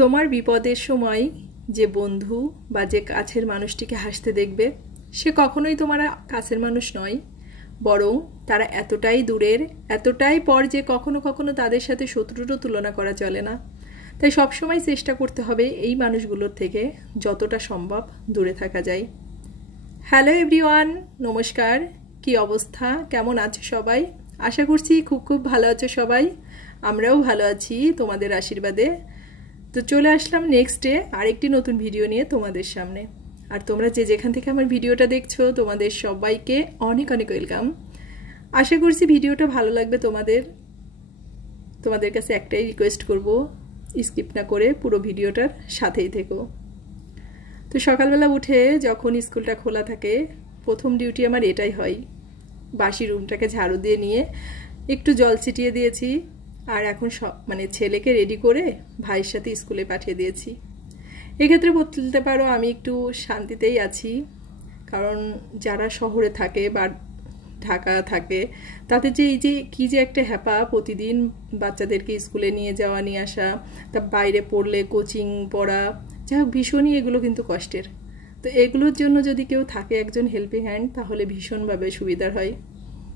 তোমার বিপদের সময় যে বন্ধু বা যে কাছের মানুষটিকে হাসতে দেখবে সে কখনোই তোমার কাছের মানুষ নয়, বরং তারা এতটাই দূরের, এতটাই পর যে কখনো কখনো তাদের সাথে শত্রুরও তুলনা করা চলে না। তাই সবসময় চেষ্টা করতে হবে এই মানুষগুলোর থেকে যতটা সম্ভব দূরে থাকা যায়। হ্যালো এভরিওয়ান, নমস্কার। কি অবস্থা, কেমন আছো সবাই? আশা করছি খুব খুব ভালো আছো সবাই। আমরাও ভালো আছি তোমাদের আশীর্বাদে। তো চলে আসলাম নেক্সট ডে আরেকটি নতুন ভিডিও নিয়ে তোমাদের সামনে। আর তোমরা যে যেখান থেকে আমার ভিডিওটা দেখছো তোমাদের সবাইকে অনেক অনেক ওয়েলকাম। আশা করছি ভিডিওটা ভালো লাগবে তোমাদের কাছে একটাই রিকোয়েস্ট করব, স্কিপ না করে পুরো ভিডিওটার সাথেই থেকো। তো সকালবেলা উঠে যখন স্কুলটা খোলা থাকে প্রথম ডিউটি আমার এটাই হয়, বাসি রুমটাকে ঝাড়ু দিয়ে নিয়ে একটু জল ছিটিয়ে দিয়েছি। আর এখন ছেলেকে রেডি করে ভাইয়ের সাথে স্কুলে পাঠিয়ে দিয়েছি। এক্ষেত্রে বলতে পারো আমি একটু শান্তিতেই আছি, কারণ যারা শহরে থাকে বা ঢাকা থাকে তাদের যে এই যে কী যে একটা হ্যাপা, প্রতিদিন বাচ্চাদেরকে স্কুলে নিয়ে যাওয়া নিয়ে আসা, তা বাইরে পড়লে কোচিং পড়া, যাই হোক ভীষণই এগুলো কিন্তু কষ্টের। তো এগুলোর জন্য যদি কেউ থাকে একজন হেল্পিং হ্যান্ড তাহলে ভীষণভাবে সুবিধার হয়।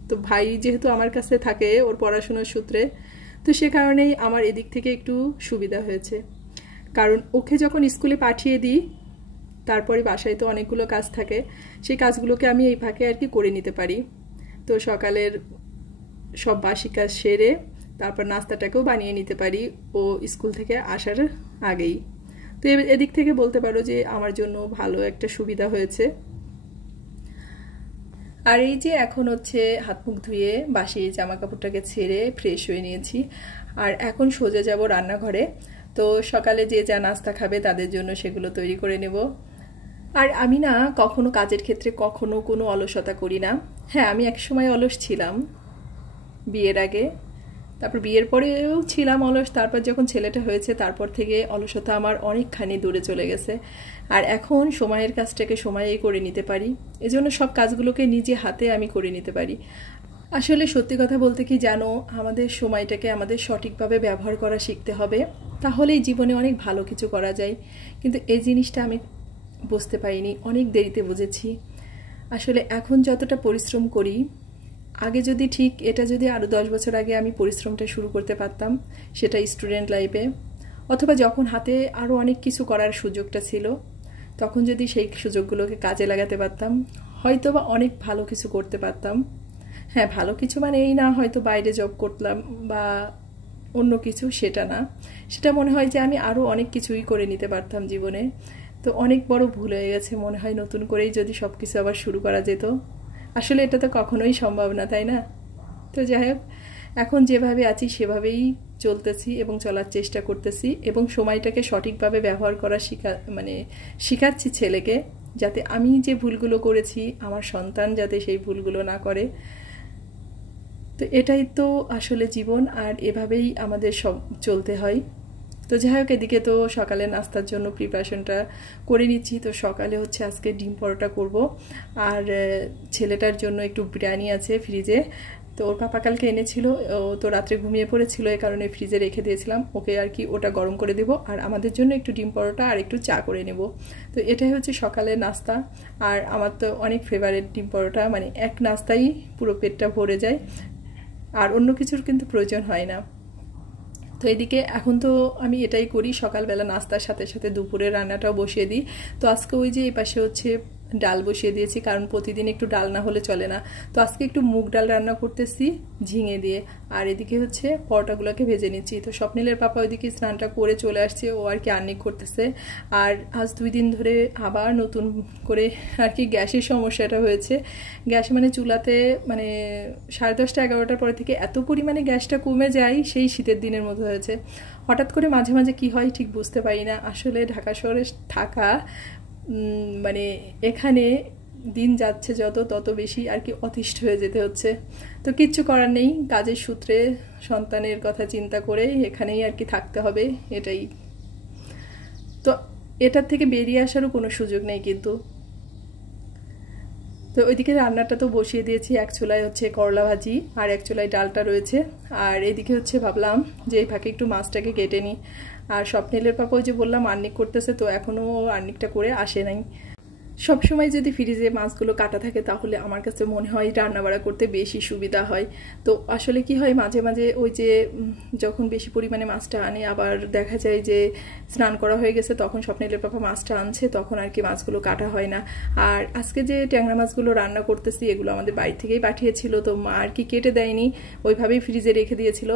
তো ভাই যেহেতু আমার কাছে থাকে ওর পড়াশোনার সূত্রে, তো সে কারণেই আমার এদিক থেকে একটু সুবিধা হয়েছে। কারণ ওকে যখন স্কুলে পাঠিয়ে দিই তারপরে বাসায় তো অনেকগুলো কাজ থাকে, সেই কাজগুলোকে আমি এই ফাঁকে আর কি করে নিতে পারি। তো সকালের সব বাসি কাজ সেরে তারপর নাস্তাটাকেও বানিয়ে নিতে পারি ও স্কুল থেকে আসার আগেই। তো এদিক থেকে বলতে পারো যে আমার জন্য ভালো একটা সুবিধা হয়েছে। আর এই যে এখন হচ্ছে হাত মুখ ধুয়ে বাসি জামা কাপড়টাকে ছেড়ে ফ্রেশ হয়ে নিয়েছি। আর এখন সোজা যাব রান্নাঘরে। তো সকালে যে যা নাস্তা খাবে তাদের জন্য সেগুলো তৈরি করে নেব। আর আমি না কখনো কাজের ক্ষেত্রে কখনো কোনো অলসতা করি না। হ্যাঁ, আমি একসময় অলস ছিলাম বিয়ের আগে, তারপর বিয়ের পরেও ছিলাম অলস। তারপর যখন ছেলেটা হয়েছে তারপর থেকে অলসতা আমার অনেকখানি দূরে চলে গেছে। আর এখন সময়ের কাজটাকে সময়েই করে নিতে পারি, এজন্য সব কাজগুলোকে নিজে হাতে আমি করে নিতে পারি। আসলে সত্যি কথা বলতে কি জানো, আমাদের সময়টাকে আমাদের সঠিকভাবে ব্যবহার করা শিখতে হবে, তাহলেই জীবনে অনেক ভালো কিছু করা যায়। কিন্তু এই জিনিসটা আমি বুঝতে পারিনি, অনেক দেরিতে বুঝেছি। আসলে এখন যতটা পরিশ্রম করি, আগে যদি ঠিক এটা যদি আরও 10 বছর আগে আমি পরিশ্রমটা শুরু করতে পারতাম, সেটা স্টুডেন্ট লাইফে অথবা যখন হাতে আরও অনেক কিছু করার সুযোগটা ছিল, তখন যদি সেই সুযোগগুলোকে কাজে লাগাতে পারতাম হয়তো বা অনেক ভালো কিছু করতে পারতাম। হ্যাঁ, ভালো কিছু মানে এই না হয়তো বাইরে জব করলাম বা অন্য কিছু, সেটা না। সেটা মনে হয় যে আমি আরও অনেক কিছুই করে নিতে পারতাম জীবনে। তো অনেক বড় ভুল হয়ে গেছে, মনে হয় নতুন করেই যদি সব কিছু আবার শুরু করা যেত। আসলে এটা তো কখনোই সম্ভব না, তাই না? তো যাই হোক, এখন যেভাবে আছি সেভাবেই চলতেছি এবং চলার চেষ্টা করতেছি, এবং সময়টাকে সঠিকভাবে ব্যবহার করা শেখাচ্ছি ছেলেকে, যাতে আমি যে ভুলগুলো করেছি আমার সন্তান যাতে সেই ভুলগুলো না করে। তো এটাই তো আসলে জীবন, আর এভাবেই আমাদের সব চলতে হয়। তো যাই হোক, এদিকে তো সকালে নাস্তার জন্য প্রিপারেশনটা করে নিচ্ছি। তো সকালে হচ্ছে আজকে ডিম পরোটা করব, আর ছেলেটার জন্য একটু বিরিয়ানি আছে ফ্রিজে। তো ওর পাপা কালকে এনেছিল, ও তো রাত্রে ঘুমিয়ে পড়েছিল, এই কারণে ফ্রিজে রেখে দিয়েছিলাম ওকে আর কি। ওটা গরম করে দেব, আর আমাদের জন্য একটু ডিম পরোটা আর একটু চা করে নেব। তো এটাই হচ্ছে সকালের নাস্তা। আর আমার তো অনেক ফেভারিট ডিম পরোটা, মানে এক নাস্তাই পুরো পেটটা ভরে যায়, আর অন্য কিছুর কিন্তু প্রয়োজন হয় না। তো এদিকে এখন তো আমি এটাই করি, সকালবেলা নাস্তার সাথে সাথে দুপুরের রান্নাটাও বসিয়ে দিই। তো আজকে ওই যে এই পাশে হচ্ছে ডাল বসিয়ে দিয়েছি, কারণ প্রতিদিন একটু ডাল না হলে চলে না। তো আজকে একটু মুগ ডাল রান্না করতেছি ঝিঙে দিয়ে। আর এদিকে হচ্ছে পরোটাগুলোকে ভেজে নিচ্ছি। তো স্বপ্নিলের পাপা ওইদিকে স্নানটা করে চলে আসছে, ও আর কি আর্নিক করতেছে। আর আজ 2 দিন ধরে আবার নতুন করে আর কি গ্যাসের সমস্যাটা হয়েছে। গ্যাস চুলাতে 10:30 11টার পরে থেকে এত পরিমাণে গ্যাসটা কমে যায়, সেই শীতের দিনের মতো হয়েছে। হঠাৎ করে মাঝে মাঝে কি হয় ঠিক বুঝতে পারি না। আসলে ঢাকা শহরে থাকা এখানে দিন যাচ্ছে যত তত বেশি আর কি অতিষ্ঠ হয়ে যেতে হচ্ছে। তো কিচ্ছু করার নেই, কাজের সূত্রে সন্তানের কথা চিন্তা করে এখানেই আর কি থাকতে হবে, এটাই। তো এটার থেকে বেরিয়ে আসারও কোনো সুযোগ নেই। কিন্তু তো ওইদিকে রান্নাটা তো বসিয়ে দিয়েছি, এক চুলায় হচ্ছে করলা ভাজি আর এক চুলায় ডালটা রয়েছে। আর এদিকে হচ্ছে ভাবলাম যে এই ফাঁকে একটু মাছটাকে কেটে নিই। আর স্বপ্নিলের পাপা ওই যে বললাম আর্নিক করতেছে, তো এখনও আর্নিকটা করে আসে নাই। সবসময় যদি ফ্রিজে মাছগুলো কাটা থাকে তাহলে আমার কাছে মনে হয় রান্নাবাড়া করতে বেশি সুবিধা হয়। তো আসলে কি হয়, মাঝে মাঝে ওই যে যখন বেশি পরিমাণে মাছটা আনে, আবার দেখা যায় যে স্নান করা হয়ে গেছে তখন স্বপ্নিলের পাপা মাছটা আনছে, তখন আর কি মাছগুলো কাটা হয় না। আর আজকে যে ট্যাংরা মাছগুলো রান্না করতেছি এগুলো আমাদের বাড়ি থেকেই পাঠিয়েছিল, তো মা আর কি কেটে দেয়নি, ওইভাবেই ফ্রিজে রেখে দিয়েছিল,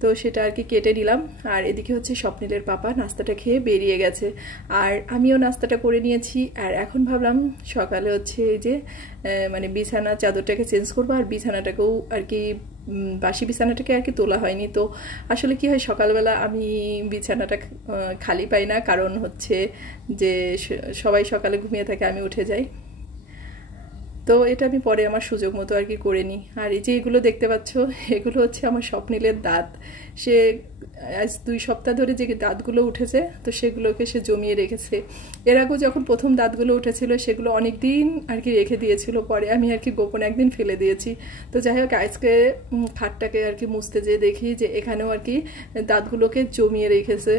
তো সেটা আর কি কেটে নিলাম। আর এদিকে হচ্ছে স্বপ্নিলের পাপা নাস্তাটা খেয়ে বেরিয়ে গেছে, আর আমিও নাস্তাটা করে নিয়েছি। আর এখন ভাবলাম সকালে হচ্ছে এই যে মানে বিছানা চাদরটাকে চেঞ্জ করবো, আর বিছানাটাকেও আর কি বাসি বিছানাটাকে আর কি তোলা হয়নি। তো আসলে কি হয়, সকালবেলা আমি বিছানাটা খালি পাই না, কারণ হচ্ছে যে সবাই সকালে ঘুমিয়ে থাকে, আমি উঠে যাই। তো এটা আমি পরে আমার সুযোগ মতো আর কি করে নিই। আর এই যে এগুলো দেখতে পাচ্ছ, এগুলো হচ্ছে আমার স্বপ্নিলের দাঁত। সে আজ 2 সপ্তাহ ধরে যে দাঁতগুলো উঠেছে, তো সেগুলোকে সে জমিয়ে রেখেছে। এর আগেও যখন প্রথম দাঁতগুলো উঠেছিল সেগুলো অনেক দিন আর কি রেখে দিয়েছিল, পরে আমি আর কি গোপনে একদিন ফেলে দিয়েছি। তো যাই হোক, আজকে খাটটাকে আর কি মুছতে যেয়ে দেখি যে এখানেও আর কি দাঁতগুলোকে জমিয়ে রেখেছে।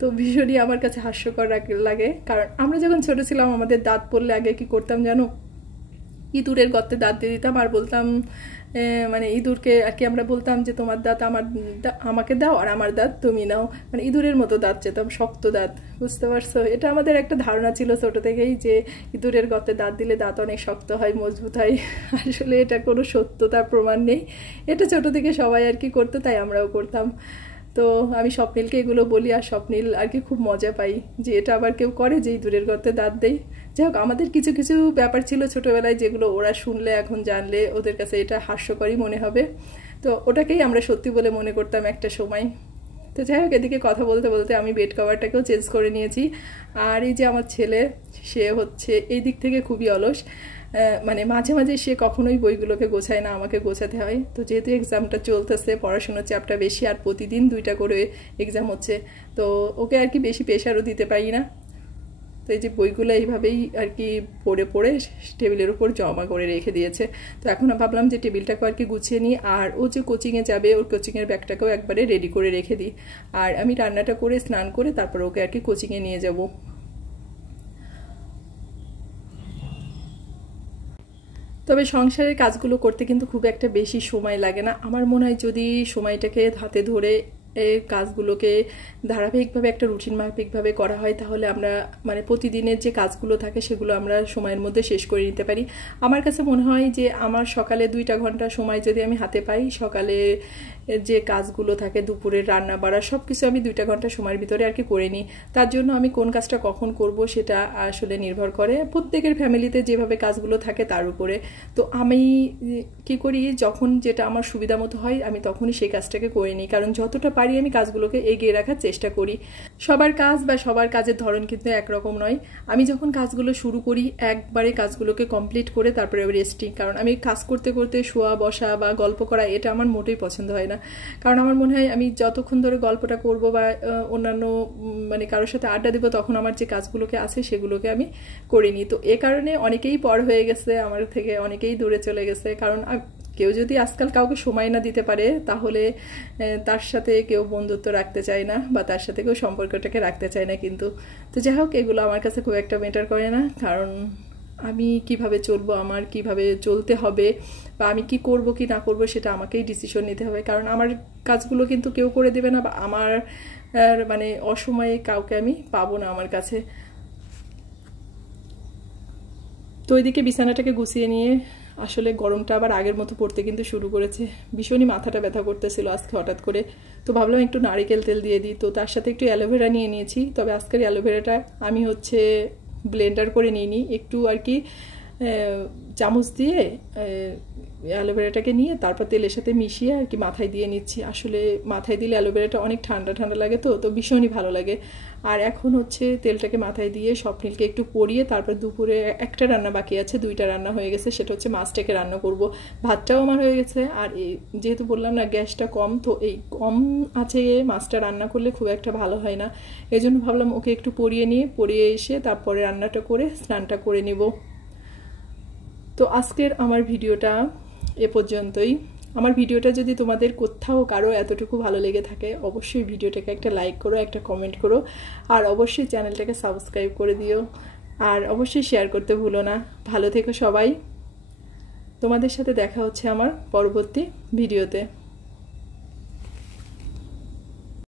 তো ভীষণই আমার কাছে হাস্যকর লাগে, কারণ আমরা যখন ছোট ছিলাম আমাদের দাঁত পড়লে আগে কি করতাম জানো, ইঁদুরের গর্তে দাঁত দিয়ে দিতাম, আর বলতাম মানে ইঁদুরকে আর কি আমরা বলতাম যে তোমার দাঁত আমাকে দাও আর আমার দাঁত তুমি নাও, মানে ইঁদুরের মতো দাঁত চেতাম, শক্ত দাঁত, বুঝতে পারছো? এটা আমাদের একটা ধারণা ছিল ছোট থেকেই যে ইঁদুরের গর্তে দাঁত দিলে দাঁত অনেক শক্ত হয়, মজবুত হয়। আসলে এটা কোনো সত্যতার প্রমাণ নেই, এটা ছোট থেকে সবাই আর কি করতো, তাই আমরাও করতাম। তো আমি স্বপ্নিলকে এগুলো বলি, আর স্বপ্নিল আর কি খুব মজা পাই যে এটা আবার কেউ করে যে ইঁদুরের গর্তে দাঁত দেয়। যাই হোক, আমাদের কিছু কিছু ব্যাপার ছিল ছোটবেলায় যেগুলো ওরা শুনলে এখন জানলে ওদের কাছে এটা হাস্যকরই মনে হবে, তো ওটাকেই আমরা সত্যি বলে মনে করতাম একটা সময়। তো যাই হোক, এদিকে কথা বলতে বলতে আমি বেড কভারটাকেও চেঞ্জ করে নিয়েছি। আর এই যে আমার ছেলে, সে হচ্ছে এই দিক থেকে খুবই অলস, মানে মাঝে মাঝে সে কখনোই বইগুলোকে গোছায় না, আমাকে গোছাতে হয়। তো যেহেতু এক্সামটা চলতেছে, পড়াশোনার চাপটা বেশি, আর প্রতিদিন 2টা করে এক্সাম হচ্ছে, তো ওকে আর কি বেশি প্রেশারও দিতে পারি না। তো এই যে বইগুলো এইভাবেই আর কি পড়ে পড়ে টেবিলের উপর জমা করে রেখে দিয়েছে। তো এখন ভাবলাম যে টেবিলটাকে আর কি গুছিয়ে নিই, আর ও যে কোচিংয়ে যাবে ওর কোচিংয়ের ব্যাগটাকেও একবারে রেডি করে রেখে দিই। আর আমি রান্নাটা করে স্নান করে তারপর ওকে আর কি কোচিংয়ে নিয়ে যাব। তবে সংসারের কাজগুলো করতে কিন্তু খুব একটা বেশি সময় লাগে না। আমার মনে হয় যদি সময়টাকে হাতে ধরে কাজগুলোকে ধারাবাহিকভাবে একটা রুটিন মাফিকভাবে করা হয়, তাহলে আমরা মানে প্রতিদিনের যে কাজগুলো থাকে সেগুলো আমরা সময়ের মধ্যে শেষ করে নিতে পারি। আমার কাছে মনে হয় যে আমার সকালে 2টা ঘন্টা সময় যদি আমি হাতে পাই, সকালে যে কাজগুলো থাকে, দুপুরের রান্না বাড়া সব কিছু আমি 2টা ঘন্টা সময়ের ভিতরে আর কি করে নিই। তার জন্য আমি কোন কাজটা কখন করব সেটা আসলে নির্ভর করে প্রত্যেকের ফ্যামিলিতে যেভাবে কাজগুলো থাকে তার উপরে। তো আমি কি করি, যখন যেটা আমার সুবিধা মতো হয় আমি তখনই সেই কাজটাকে করে নিই, কারণ যতটা পারি আমি কাজগুলোকে এগিয়ে রাখার চেষ্টা করি। সবার কাজ বা সবার কাজের ধরন কিন্তু একরকম নয়। আমি যখন কাজগুলো শুরু করি একবারে কাজগুলোকে কমপ্লিট করে তারপরে রেস্টিং, কারণ আমি কাজ করতে করতে শোয়া বসা বা গল্প করা এটা আমার মোটেই পছন্দ হয় না। কারণ আমার মনে হয় আমি যতক্ষণ ধরে গল্পটা করব বা অন্যান্য মানে কারোর সাথে আড্ডা দেবো, তখন আমার যে কাজগুলোকে আছে সেগুলোকে আমি করিনি। তো এ কারণে অনেকেই পর হয়ে গেছে আমার থেকে, অনেকেই দূরে চলে গেছে, কারণ কেউ যদি আজকাল কাউকে সময় না দিতে পারে তাহলে তার সাথে কেউ বন্ধুত্ব রাখতে চায় না বা তার সাথে কেউ সম্পর্কটাকে রাখতে চায় না। কিন্তু তো যাই হোক, এগুলো আমার কাছে খুব একটা ম্যাটার করে না, কারণ আমি কিভাবে চলবো, আমার কিভাবে চলতে হবে বা আমি কি করব কি না করব সেটা আমাকেই ডিসিশন নিতে হবে, কারণ আমার কাজগুলো কিন্তু কেউ করে দেবে না, বা আমার মানে অসময়ে কাউকে আমি পাবো না আমার কাছে। তো ওইদিকে বিছানাটাকে গুছিয়ে নিয়ে আসলে গরমটা আবার আগের মতো পড়তে কিন্তু শুরু করেছে, ভীষণই মাথাটা ব্যথা করতেছিল আজকে হঠাৎ করে। তো ভাবলাম একটু নারিকেল তেল দিয়ে দিই, তো তার সাথে একটু অ্যালোভেরা নিয়ে নিয়েছি। তবে আজকের অ্যালোভেরাটা আমি হচ্ছে ব্লেন্ডার করে নিইনি, একটু আর কি চামচ দিয়ে অ্যালোভেরাটাকে নিয়ে তারপর তেলের সাথে মিশিয়ে আর কি মাথায় দিয়ে নিচ্ছি। আসলে মাথায় দিলে অ্যালোভেরাটা অনেক ঠান্ডা ঠান্ডা লাগে, তো ভীষণই ভালো লাগে। আর এখন হচ্ছে তেলটাকে মাথায় দিয়ে স্বপ্নিলকে একটু পরিয়ে তারপর দুপুরে একটা রান্না বাকি আছে, 2টা রান্না হয়ে গেছে, সেটা হচ্ছে মাছটাকে রান্না করব। ভাতটাও আমার হয়ে গেছে, আর যেহেতু বললাম না গ্যাসটা কম, তো এই কম আছে মাছটা রান্না করলে খুব একটা ভালো হয় না, এই জন্য ভাবলাম ওকে একটু পরিয়ে নিয়ে পরিয়ে এসে তারপরে রান্নাটা করে স্নানটা করে নিব। তো আজকের আমার ভিডিওটা এ পর্যন্তই। আমার ভিডিওটা যদি তোমাদের কোথাও কারো এতটুকু ভালো লেগে থাকে অবশ্যই ভিডিওটাকে একটা লাইক করো, একটা কমেন্ট করো, আর অবশ্যই চ্যানেলটাকে সাবস্ক্রাইব করে দিও, আর অবশ্যই শেয়ার করতে ভুলো না। ভালো থেকো সবাই। তোমাদের সাথে দেখা হচ্ছে আমার পরবর্তী ভিডিওতে।